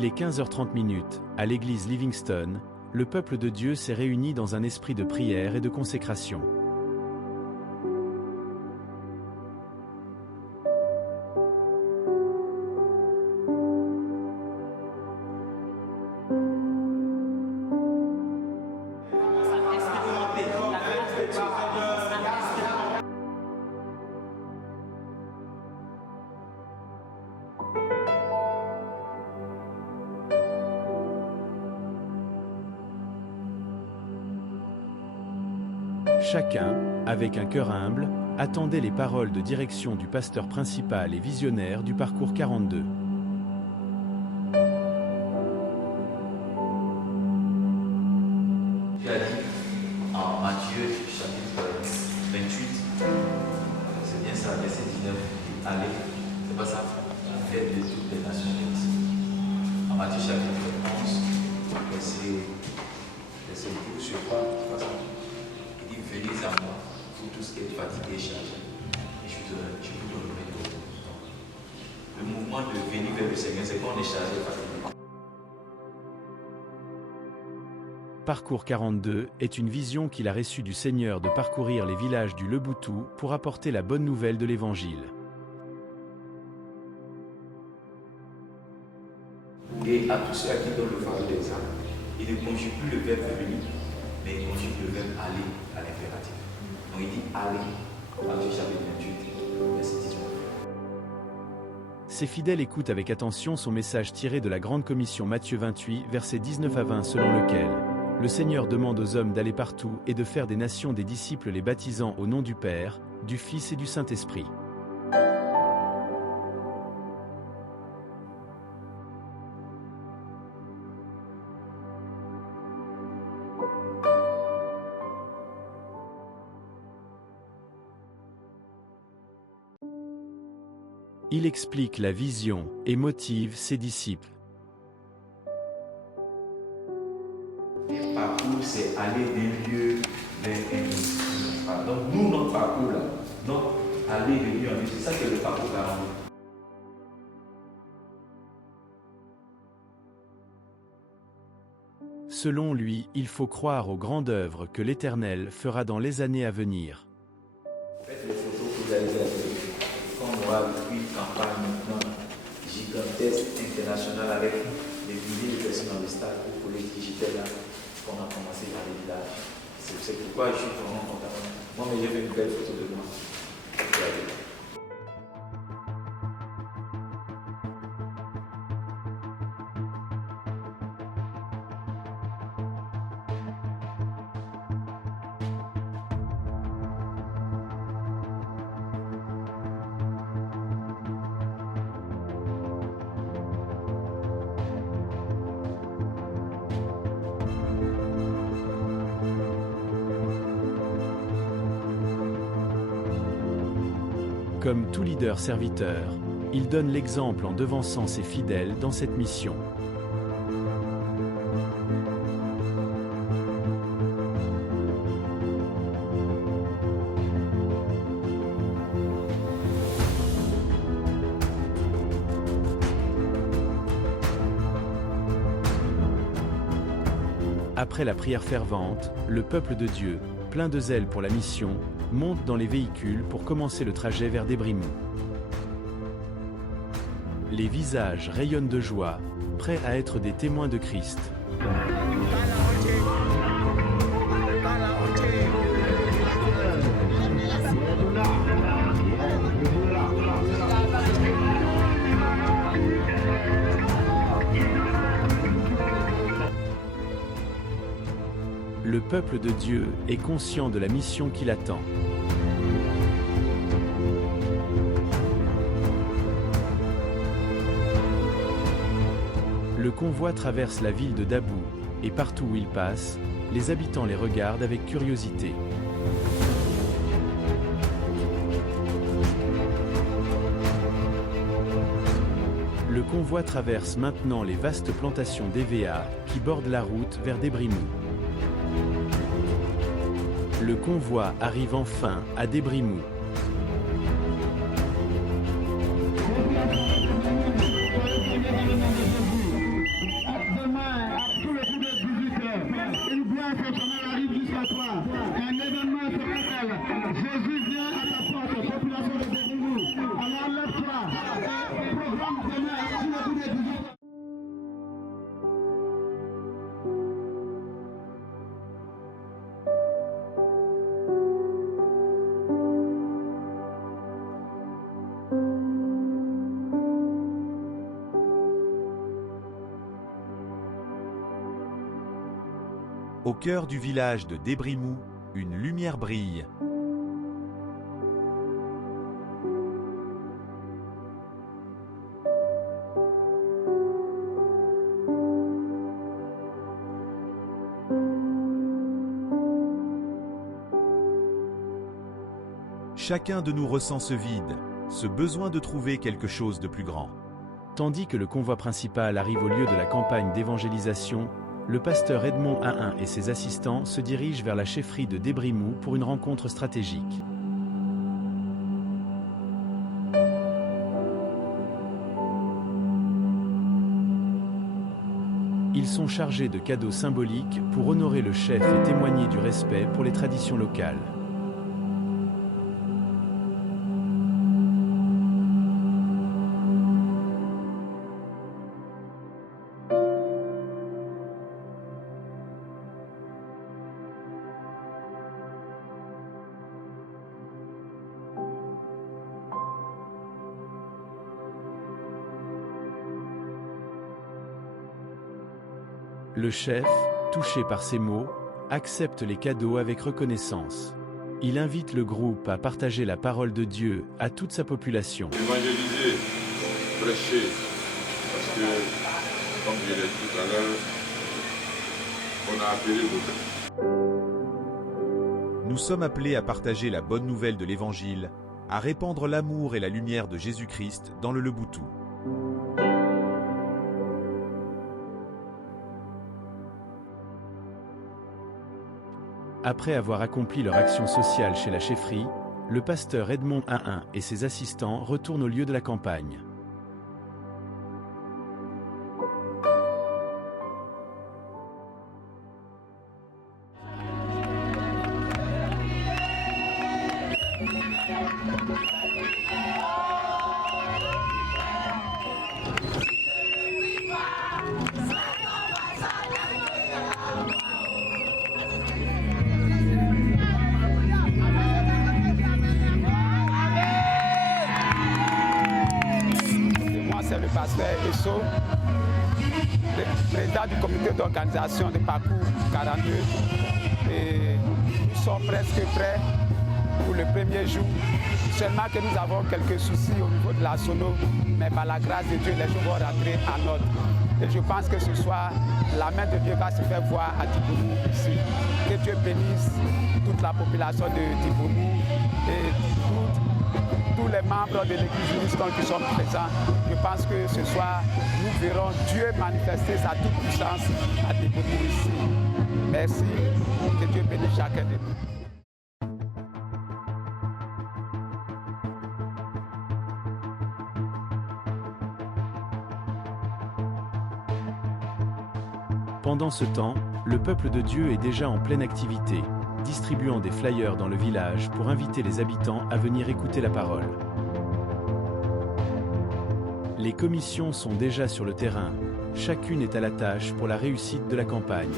Il est 15h30, à l'église Livingstone, le peuple de Dieu s'est réuni dans un esprit de prière et de consécration. Chacun, avec un cœur humble, attendait les paroles de direction du pasteur principal et visionnaire du parcours 42. Il a dit en Matthieu chapitre 28, c'est bien ça, verset 19, allez, c'est pas ça, faites de toutes les nations des disciples. En Matthieu chapitre 11, verset 12, je crois, c'est pas ça. Il dit, venez à moi, pour tout ce qui est fatigué et chargé, et je vous donnerai de repos. Le mouvement de venir vers le Seigneur, c'est qu'on est chargé et fatigué. Parcours 42 est une vision qu'il a reçue du Seigneur de parcourir les villages du Leboutu pour apporter la bonne nouvelle de l'Évangile. Et à tous ceux à qui donne le fardeau des âmes, il ne conjugue plus le verbe venir, mais il conjugue le verbe aller à l'impératif. Donc il dit aller, Matthieu chapitre 28, verset 19. Ses fidèles écoutent avec attention son message tiré de la Grande Commission Matthieu 28, versets 19 à 20, selon lequel le Seigneur demande aux hommes d'aller partout et de faire des nations des disciples, les baptisant au nom du Père, du Fils et du Saint-Esprit. Il explique la vision et motive ses disciples. Le parcours, c'est aller d'un lieu vers un autre. Donc nous, notre parcours là, donc aller de lieu en lieu, c'est ça que le parcours 42. Selon lui, il faut croire aux grandes œuvres que l'Éternel fera dans les années à venir. Faites les photos que vous allez faire. Quand on aura une campagne maintenant gigantesque, internationale, avec des milliers de personnes dans le stade pour les digitales là, qu'on a commencé dans les villages. C'est pourquoi je suis vraiment content. Moi, mais j'ai fait une belle photo de moi. Regardez. Comme tout leader serviteur, il donne l'exemple en devançant ses fidèles dans cette mission. Après la prière fervente, le peuple de Dieu, plein de zèle pour la mission, monte dans les véhicules pour commencer le trajet vers Desbrimont. Les visages rayonnent de joie, prêts à être des témoins de Christ. Le peuple de Dieu est conscient de la mission qui l'attend. Le convoi traverse la ville de Dabou, et partout où il passe, les habitants les regardent avec curiosité. Le convoi traverse maintenant les vastes plantations d'EVA qui bordent la route vers Desbrimont. Le convoi arrive enfin à Desbrimont. Au cœur du village de Débrimou, une lumière brille. Chacun de nous ressent ce vide, ce besoin de trouver quelque chose de plus grand. Tandis que le convoi principal arrive au lieu de la campagne d'évangélisation, le pasteur Edmond Ahin et ses assistants se dirigent vers la chefferie de Débrimou pour une rencontre stratégique. Ils sont chargés de cadeaux symboliques pour honorer le chef et témoigner du respect pour les traditions locales. Le chef, touché par ces mots, accepte les cadeaux avec reconnaissance. Il invite le groupe à partager la parole de Dieu à toute sa population. Évangéliser, prêcher, parce que, comme je l'ai dit tout à l'heure, on a appelé beaucoup. Nous sommes appelés à partager la bonne nouvelle de l'Évangile, à répandre l'amour et la lumière de Jésus-Christ dans le Loboutou. Après avoir accompli leur action sociale chez la chefferie, le pasteur Edmond Ahin et ses assistants retournent au lieu de la campagne. C'est le pasteur Esso, le président du comité d'organisation de Parcours 42. Et nous sommes presque prêts pour le premier jour. Seulement que nous avons quelques soucis au niveau de la sono, mais par la grâce de Dieu, les jours vont rentrer en ordre. Et je pense que ce soir, la main de Dieu va se faire voir à Dibomou ici. Que Dieu bénisse toute la population de Dibomou et tous les membres de l'église Louis qui sont présents. Je pense que ce soir, nous verrons Dieu manifester sa toute puissance à Dibomou ici. Merci. Que Dieu bénisse chacun de nous. Pendant ce temps, le peuple de Dieu est déjà en pleine activité, distribuant des flyers dans le village pour inviter les habitants à venir écouter la parole. Les commissions sont déjà sur le terrain, chacune est à la tâche pour la réussite de la campagne.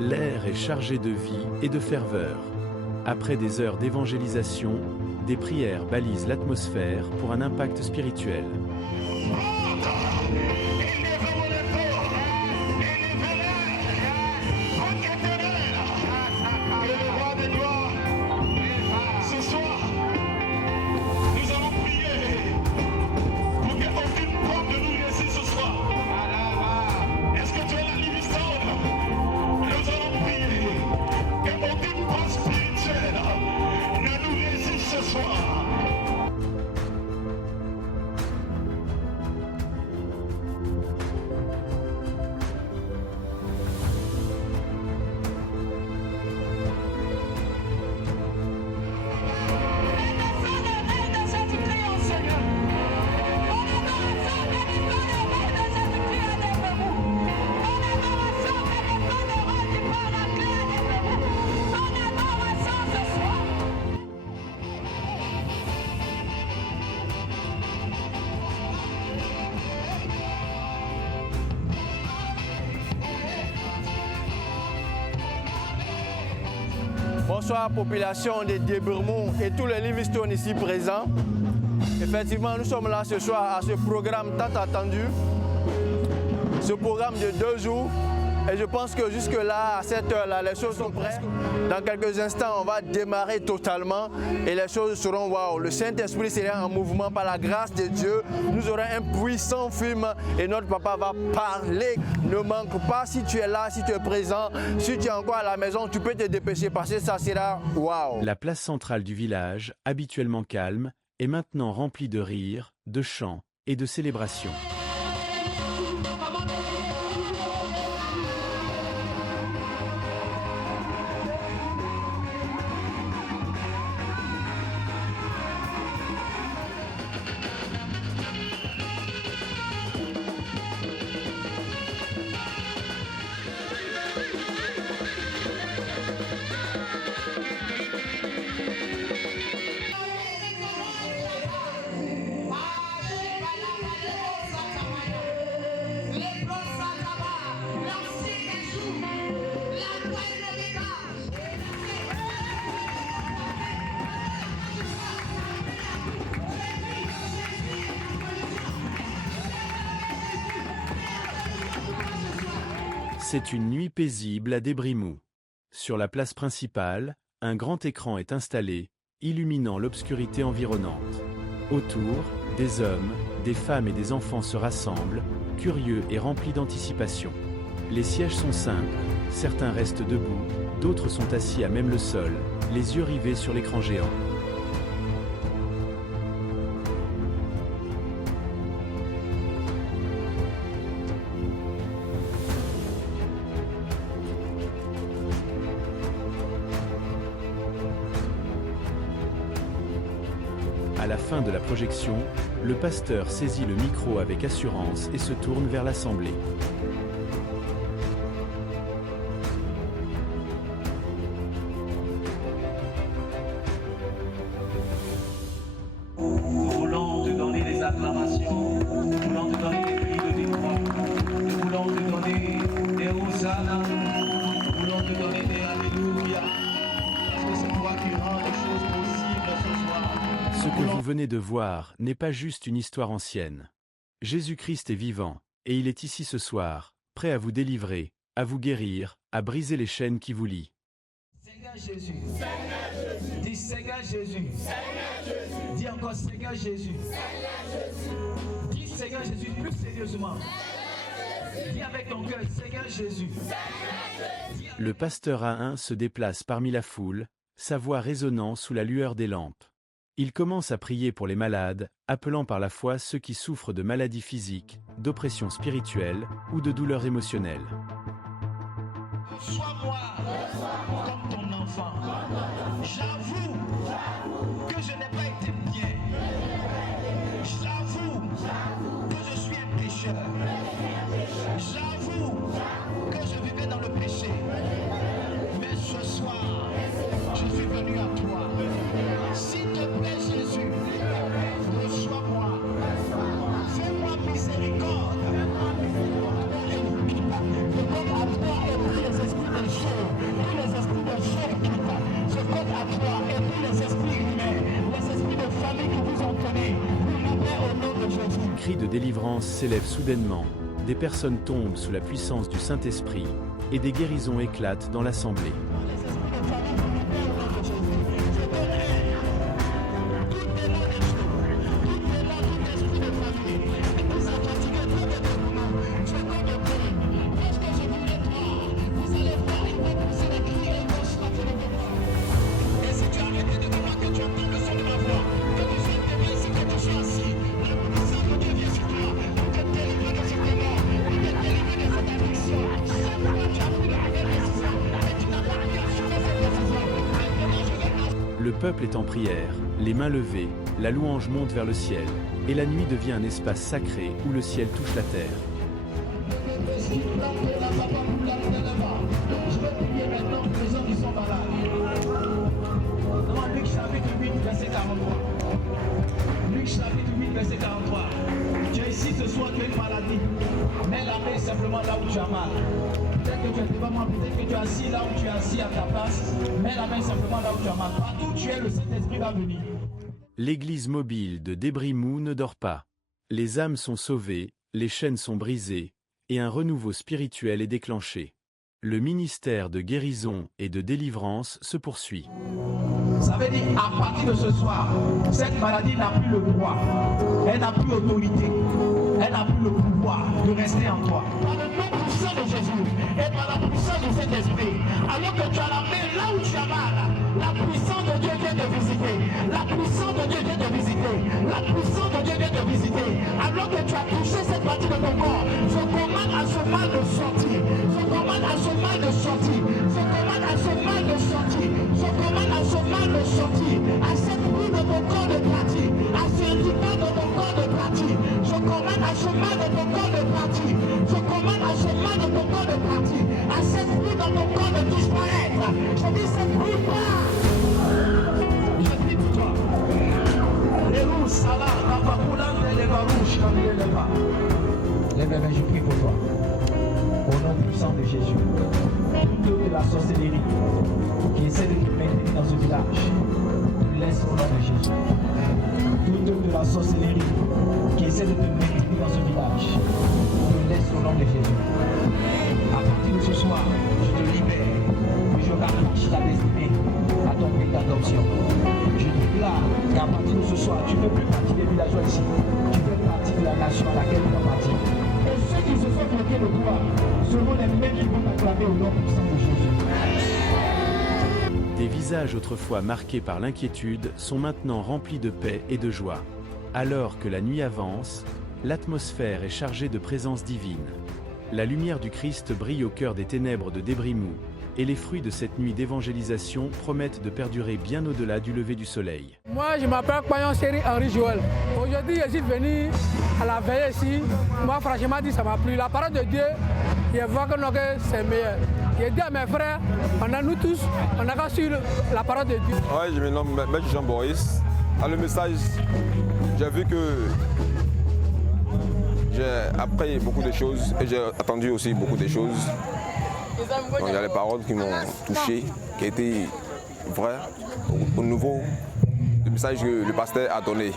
L'air est chargé de vie et de ferveur. Après des heures d'évangélisation, des prières balisent l'atmosphère pour un impact spirituel. Bonsoir population de Diebremont et tous les Livingstone ici présents. Effectivement, nous sommes là ce soir à ce programme tant attendu, ce programme de 2 jours. Et je pense que jusque-là, à cette heure-là, les choses sont prêtes. Dans quelques instants, on va démarrer totalement et les choses seront waouh. Le Saint-Esprit sera en mouvement par la grâce de Dieu. Nous aurons un puissant film et notre papa va parler. Ne manque pas, si tu es là, si tu es présent, si tu es encore à la maison, tu peux te dépêcher parce que ça sera waouh. La place centrale du village, habituellement calme, est maintenant remplie de rires, de chants et de célébrations. C'est une nuit paisible à Débrimou. Sur la place principale, un grand écran est installé, illuminant l'obscurité environnante. Autour, des hommes, des femmes et des enfants se rassemblent, curieux et remplis d'anticipation. Les sièges sont simples, certains restent debout, d'autres sont assis à même le sol, les yeux rivés sur l'écran géant. À la fin de la projection, le pasteur saisit le micro avec assurance et se tourne vers l'assemblée. Nous voulons te donner des acclamations, nous voulons te donner des cris de détroit, nous voulons te donner des hosanna, nous voulons te donner des alléluia, parce que c'est toi qui rends les choses possibles ce soir. Ce que vous venez de voir n'est pas juste une histoire ancienne. Jésus-Christ est vivant, et il est ici ce soir, prêt à vous délivrer, à vous guérir, à briser les chaînes qui vous lient. Seigneur Jésus, dis Seigneur Jésus, dis encore Seigneur Jésus, dis Seigneur Jésus plus sérieusement, dis avec ton cœur Seigneur Jésus. Le pasteur A1 se déplace parmi la foule, sa voix résonnant sous la lueur des lampes. Il commence à prier pour les malades, appelant par la foi ceux qui souffrent de maladies physiques, d'oppression spirituelle ou de douleurs émotionnelles. Sois-moi comme ton enfant. J'avoue que je n'ai pas été bien. J'avoue que je suis un pécheur. J'avoue que je vivais dans le péché. Mais ce soir, je suis venu à toi. S'il te plaît, Jésus, reçois-moi. Fais-moi miséricorde. Je compte à toi et tous les esprits de chair, tous les esprits de chair qui je compte à toi et tous les esprits humains, les esprits de famille qui vous ont tenus, vous libère au nom de Jésus. Cris de délivrance s'élèvent soudainement, des personnes tombent sous la puissance du Saint-Esprit, et des guérisons éclatent dans l'assemblée. Le peuple est en prière, les mains levées, la louange monte vers le ciel, et la nuit devient un espace sacré où le ciel touche la terre. Dans Luc chapitre 8, verset 43. Luc chapitre 8, verset 43. Tu es ici ce soir, tu as une maladie. Mets la main simplement là où tu as mal. Peut-être que tu es devant moi, peut-être que tu es assis là où tu es assis à ta place, mets la main simplement là où tu as mal. Partout où tu es, le Saint-Esprit va venir. L'église mobile de Débrimou ne dort pas. Les âmes sont sauvées, les chaînes sont brisées, et un renouveau spirituel est déclenché. Le ministère de guérison et de délivrance se poursuit. Ça veut dire, à partir de ce soir, cette maladie n'a plus le droit, elle n'a plus l'autorité, elle n'a plus le pouvoir de rester en toi. Par le nom puissant de Jésus et par la puissance de cet esprit, alors que tu as la main là où tu as mal, la puissance de Dieu vient te visiter, la puissance de Dieu vient te visiter, la puissance de Dieu vient te visiter. Alors que tu as touché cette partie de ton corps, je commande à ce mal de sortir, je commande à ce mal de sortir, je commande à ce mal de sortir, je commande à ce mal de sortir, à cette bruit de ton corps de pratique, à ce handicap de ton corps de pratique, je commande à ce mal de ton corps de pratique, je commande à ce mal de ton corps de pratique, à cette bruit dans ton corps de disparaître, je dis cette bruit pas, je prie pour toi, les roues, salah, la baboulante, les barouches, comme il est le bas, les bébés, je prie pour toi, au nom puissant de Jésus, toute de la sorcellerie qui essaie de te maintenir dans ce village, tu laisses au nom de Jésus. Toute de la sorcellerie qui essaie de te maintenir dans ce village, tu laisses au nom de Jésus. À partir de ce soir, je te libère et je rattache ta destinée à ton pays d'adoption. Je déclare qu'à partir de ce soir, tu ne fais plus partie des villageois ici, tu fais partie de la nation à laquelle tu appartiens. Et ceux qui se sont moqués de toi seront les mêmes qui vont t'acclamer au nom puissant de Jésus. Des visages autrefois marqués par l'inquiétude sont maintenant remplis de paix et de joie. Alors que la nuit avance, l'atmosphère est chargée de présence divine. La lumière du Christ brille au cœur des ténèbres de Débrimou, et les fruits de cette nuit d'évangélisation promettent de perdurer bien au-delà du lever du soleil. Moi, je m'appelle Payon Séri Henri Joël. Aujourd'hui, je suis venu à la veille ici. Moi, franchement, dit ça m'a plu. La parole de Dieu, je vois que c'est meilleur. J'ai dit à mes frères, nous tous, on a reçu la parole de Dieu. Oui, je me nomme Maître Jean-Boris. Dans le message, j'ai vu que j'ai appris beaucoup de choses et j'ai attendu aussi beaucoup de choses. Donc, il y a les paroles qui m'ont touché, qui étaient vraies, au niveau du message que le pasteur a donné.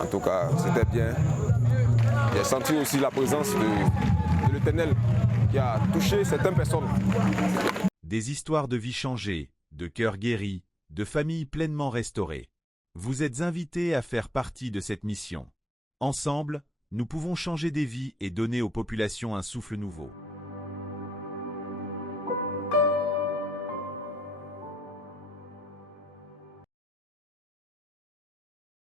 En tout cas, c'était bien. J'ai senti aussi la présence de l'Éternel qui a touché certaines personnes. Des histoires de vie changées, de cœurs guéris, de familles pleinement restaurées. Vous êtes invités à faire partie de cette mission. Ensemble, nous pouvons changer des vies et donner aux populations un souffle nouveau.